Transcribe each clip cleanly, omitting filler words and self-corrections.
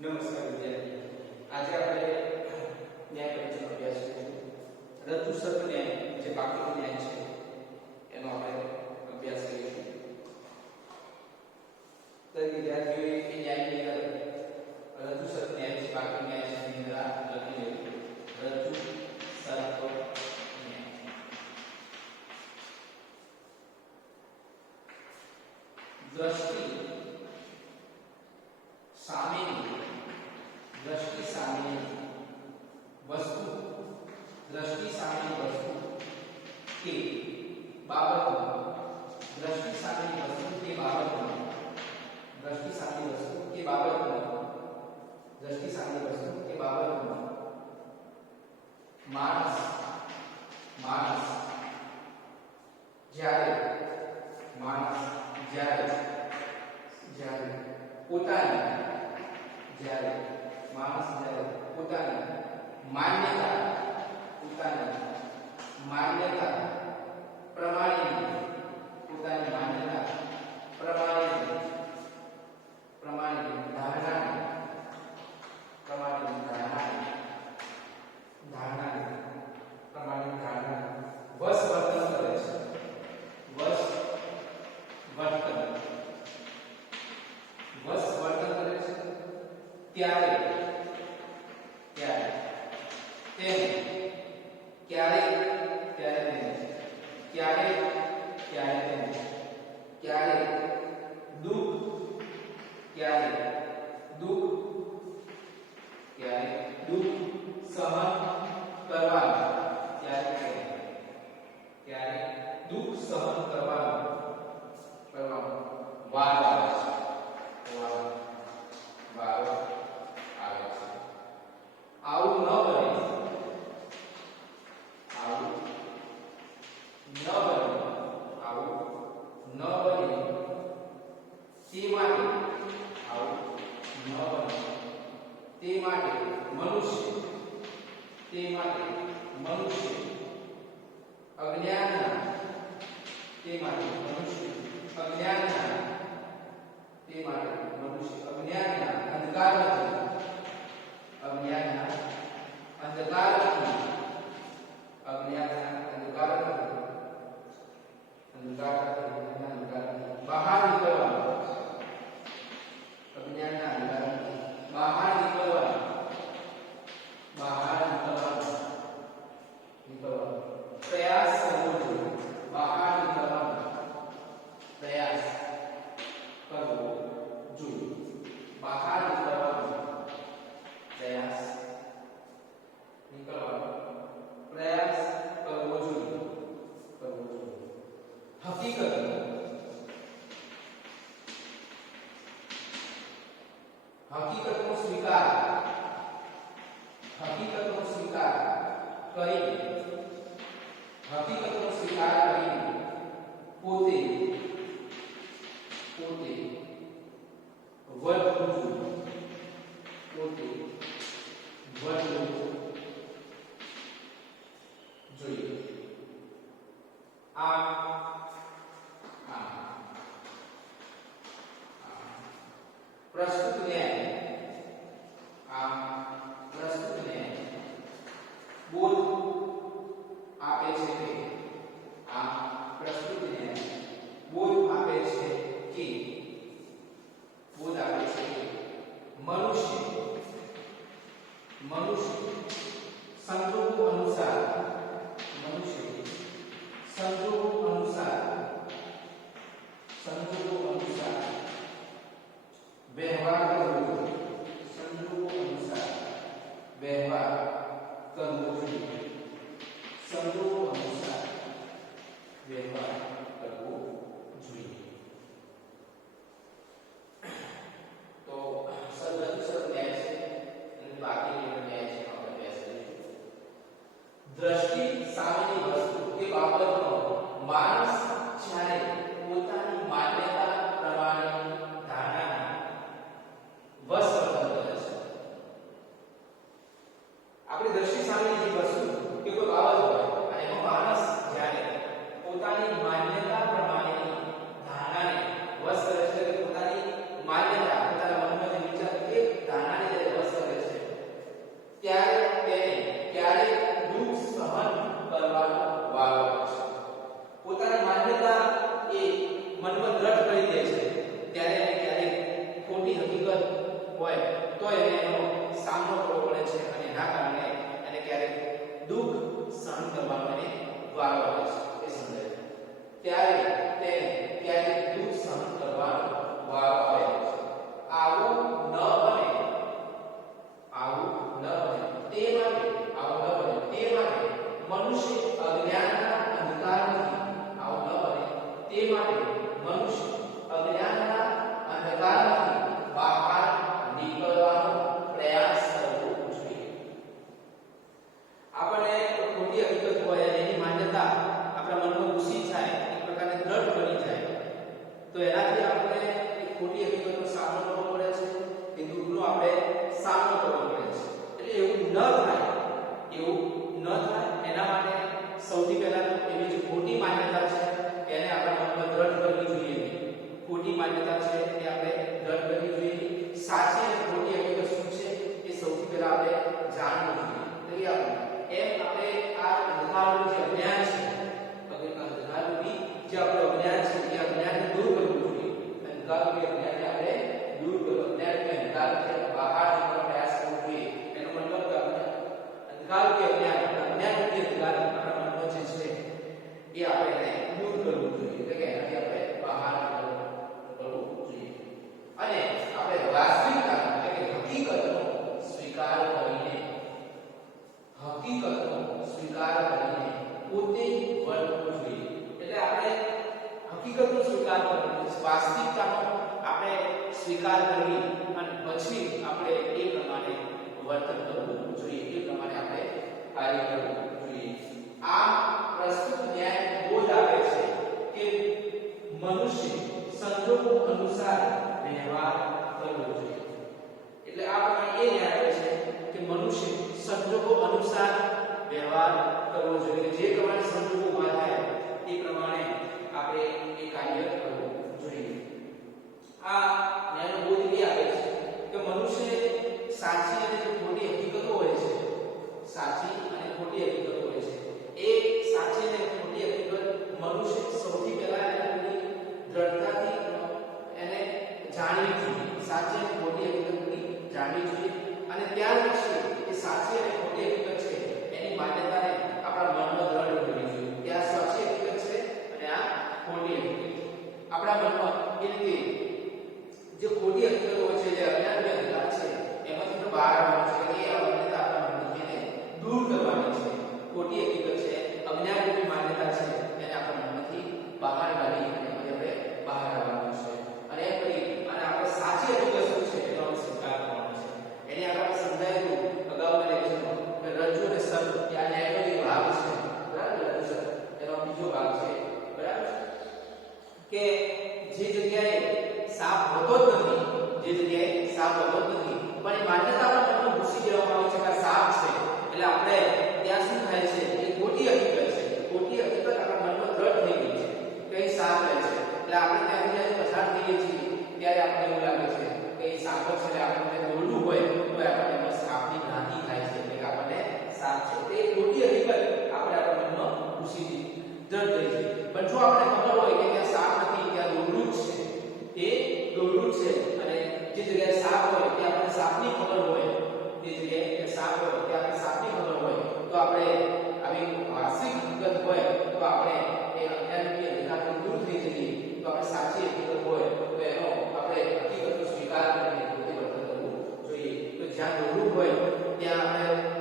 નમસ્કાર વિદ્યાર્થીઓ, આજે આપણે ન્યાય પરીક્ષાનો અભ્યાસ કરીશું. રજૂ સર્વ ન્યાય જે બાકીનો ન્યાય છે એનો આપણે અભ્યાસ કરીશું. તો વિદ્યાર્થીઓએ એ ન્યાયની અંદર રજૂ સર્વ ન્યાય જે બાકીનો ન્યાય છે એની અંદર લખી લેવું. રજૂ સર્વ ન્યાય. દ્રષ્ટિ સામેની વસ્તુ દ્રષ્ટિ સામેની વસ્તુ કે બાબતમાં દ્રષ્ટિ સામેની વસ્તુ કે બાબતમાં દ્રષ્ટિ સામેની વસ્તુ કે બાબતમાં દ્રષ્ટિ સામેની વસ્તુ કે બાબતમાં માણસ જ્યારે પોતાની માન્યતા પ્રમાણે વશ વર્તન કરે છે ત્યારે દુઃખ સહન કરવાનું વાર આવે છે. આવું ન બને તે માટે મનુષ્ય અજ્ઞાનના અંધકારથી બહાર નીકળવાનું પ્રયાસ કરવો જોઈએ. બહાર નીકળવાનો પ્રયાસ કરવો જોઈએ. હકીકતનો સ્વીકાર કરીને પોતે વધવું જોઈએ. પ્રસ્તુત ન્યાય બોધ આપે છે કે મનુષ્ય સંજોગો અનુસાર વ્યવહાર કરવો આપણે એ ખોટી હકીકતનો સામનો કરવો પડે છે, એ દુઃખનો આપણે સામનો કરવો પડે છે. એટલે એવું ન થાય, એવું ન થાય એના માટે સૌથી પહેલા તો એની જે ખોટી માન્યતા છે એને આપણા મનમાં દ્રઢ કરવી જોઈએ. ખોટી માન્યતા છે એ આપણે દ્રઢ કરવી જોઈએ. સાચી અને ખોટી હકીકત શું છે એ સૌથી પહેલા આપણે જાણવું જોઈએ. એમ આપણે આ અંધકારનું જે અજ્ઞાન છે, અંધકારનું જે આપણું અજ્ઞાન છે એ અજ્ઞાનને દૂર કરવું જોઈએ. અંધકારનું અજ્ઞાનને આપણે દૂર કરવું, અજ્ઞાનને અંધકારથી બહાર નીકળવાનો પ્રયાસ કરવો જોઈએ. એનો મતલબ કે અંધકારનું અજ્ઞાન, અજ્ઞાનનું અંધકાર આપણા મનમાં જે છે એ આપણે દૂર કરવું જોઈએ. એટલે કે એનાથી આપણે બહાર નીકળવું જોઈએ. અને આપણે વાસ્તવિકતા એટલે કે હકીકતનો સ્વીકાર કરીને પોતે વર્તવું જોઈએ. એટલે આપણે હકીકતનો સ્વીકાર કરવો, વાસ્તવિકતાનો આપણે સ્વીકાર કરી અને પછી આપણે એ પ્રમાણે વર્તન કરવું જોઈએ, એ પ્રમાણે આપણે કાર્ય કરવું જોઈએ. આ પ્રસ્તુત ન્યાય બોધ આપે છે કે મનુષ્ય સંજોગો અનુસાર વ્યવહાર કરવો જોઈએ. એટલે આ પ્રમાણે એ ન્યાય આપે છે કે મનુષ્ય સંજોગો અનુસાર વ્યવહાર કરવો જોઈએ. જે પ્રમાણે સંજોગો ઊભા થાય એ પ્રમાણે આપણે એ કાર્ય કરવું જોઈએ. આ ન્યાયનો બોધ એ આપે છે કે મનુષ્ય સાચી અને ખોટી હકીકતો હોય છે, સાચી અને ખોટી હકીકતો હોય છે. એ સાચી અને ખોટી હકીકત મનુષ્ય સૌથી પહેલા એની દ્રઢતાથી એને જાણવી જોઈએ. સાચી અને ખોટી હકીકતની જાણવી જોઈએ અને ત્યાર પછી એ સાચી અને ખોટી હકીકત છે એની માન્યતાને આપણા મનમાં દ્રઢ કરવી જોઈએ કે આ સાચી હકીકત છે અને આ ખોટી હકીકત છે. આપણા મનમાં એ રીતે જે ખોટી હકીકત હોય છે, જે અજ્ઞાનની અંધકાર છે, એમાંથી તો બહાર આવવાનું છે. એ માન્યતા આપણા મનથી દૂર કરવાની છે. ખોટી હકીકત છે, અજ્ઞાનની માન્યતા છે, એને આપણા મનથી બહાર કાઢી અને આપણે બહાર આવવાનું છે. અને એમ કરી અને આપણે સાચી હકીકત શું છે એનો સ્વીકાર કરવાનો છે. એને આપણે સમજાયું અગાઉના લેક્ચરમાં કે રજ્જુ અને સર્પ આ ન્યાયનો જે ભાગ છે, બરાબર, રજ્જુ સર્પ એનો બીજો ભાગ છે, બરાબર, કે જે જગ્યાએ સાપ હોતો જ નથી, જે જગ્યાએ સાપ હોતો જ નથી, પણ એ માન્યતા આપણા મનમાં ઘૂસી દેવામાં આવી છે કે સાપ છે. એટલે આપણે ત્યાં શું થાય છે એ ખોટી હકીકત છે. ખોટી હકીકત આપણા મનમાં દ્રઢ થઈ ગઈ છે કે એ સાપ રહે છે. એટલે આપણે ત્યાંથી જ્યારે પસાર થઈએ છીએ ત્યારે આપણે એવું લાગે છે કે એ સાપ છે. એટલે આપણને દોડવું હોય તો આપણને એમાં સાપની ભ્રાંતિ થાય છે, એટલે કે આપણને સાપ છે. તે ખોટી હકીકત આપણે આપણા મનમાં ઘૂસી દ્રઢ થઈ છે. પણ જો આપણે ખબર હોય કે ત્યાં સાપ નથી, ત્યાં દોડવું જ છે, એ દોડવું છે, અને જે જગ્યાએ સાપ હોય ત્યાં આપણને સાપની ખબર હોય, જે જગ્યાએ સાપ હોય ત્યાં આપણને સાપની ખબર હોય, તો આપણે આવી વાસ્તવિક હકીકત હોય તો આપણે એ અજ્ઞાનની અંધકારથી દૂર થઈ જઈએ. તો આપણે સાચી હકીકત હોય તો એનો આપણે હકીકતનો સ્વીકાર કરીને પોતે વર્તન કરવું જોઈએ. તો જ્યાં દોડવું હોય ત્યાં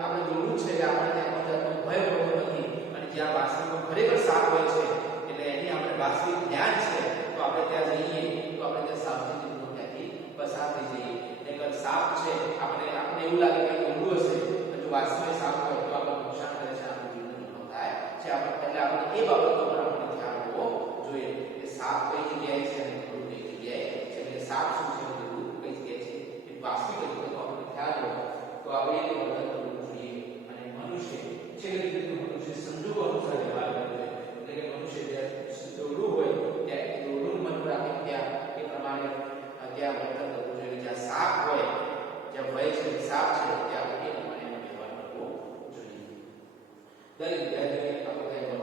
આપણે દોડવું છે કે આપણે ત્યાં કોઈ જાતનો ભય હોતો નથી, અને જ્યાં વાસ્તવિક ખરેખર સાપ હોય છે એટલે એની આપણે વાસ્તવિક જ્ઞાન છે તો આપણે ત્યાં જઈએ તો આપણે ત્યાં સાવચેતીપૂર્વક ત્યાંથી પસાર થઈ જઈએ. નહીંતર સાપ છે આપણે એવું લાગે કે દોડવું હશે, પણ જો વાસ્તવિક સાપ હોય તો આપણે નુકસાન કરે છે, આપણું જીવન નુકસાન થાય છે. એટલે આપણે એ બાબતનો પણ આપણે ધ્યાન આપવું જોઈએ કે સાપ કઈ જગ્યાએ છે અને દોડવું કઈ જગ્યાએ છે. એટલે સાપ શું છે, દોડવું કઈ જગ્યાએ છે, એ વાસ્તવિક હકીકતનો આપણે ખ્યાલ હોય તો આપણે એ વર્તન કરવું જોઈએ. અને મનુષ્ય છેલ્લે મનુષ્ય સંજોગો અનુસાર વ્યવહાર કરવો જોઈએ. એટલે કે મનુષ્ય જ્યારે દોડવું હોય ત્યારે દોડવું મન રાખી ત્યાં એ પ્રમાણે ત્યાં વર્તન કરવું જોઈએ. જ્યાં સાપ હોય, જ્યાં ભય છે, સાપ છે, ત્યાં એ પ્રમાણે વ્યવહાર કરવો જોઈએ. દરેક વિદ્યાર્થીએ આપણે ત્યાં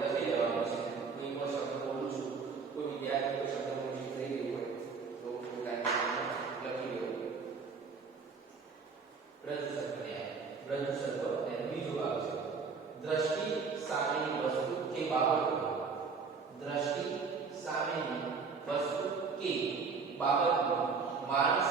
લખી દેવાનું છે. કોઈ પણ શબ્દ બોલું છું, કોઈ વિદ્યાર્થી કોઈ શબ્દ મુશ્કેલ થઈ ગયું હોય તો લખી દેવું. રજ્જુ સર્પ ન્યાય. રજ્જુ સર્પ એનો બીજો ભાગ છે. દ્રષ્ટિ સામેની વસ્તુ કે બાબતમાં, દ્રષ્ટિ સામેની વસ્તુ કે બાબતમાં માણસ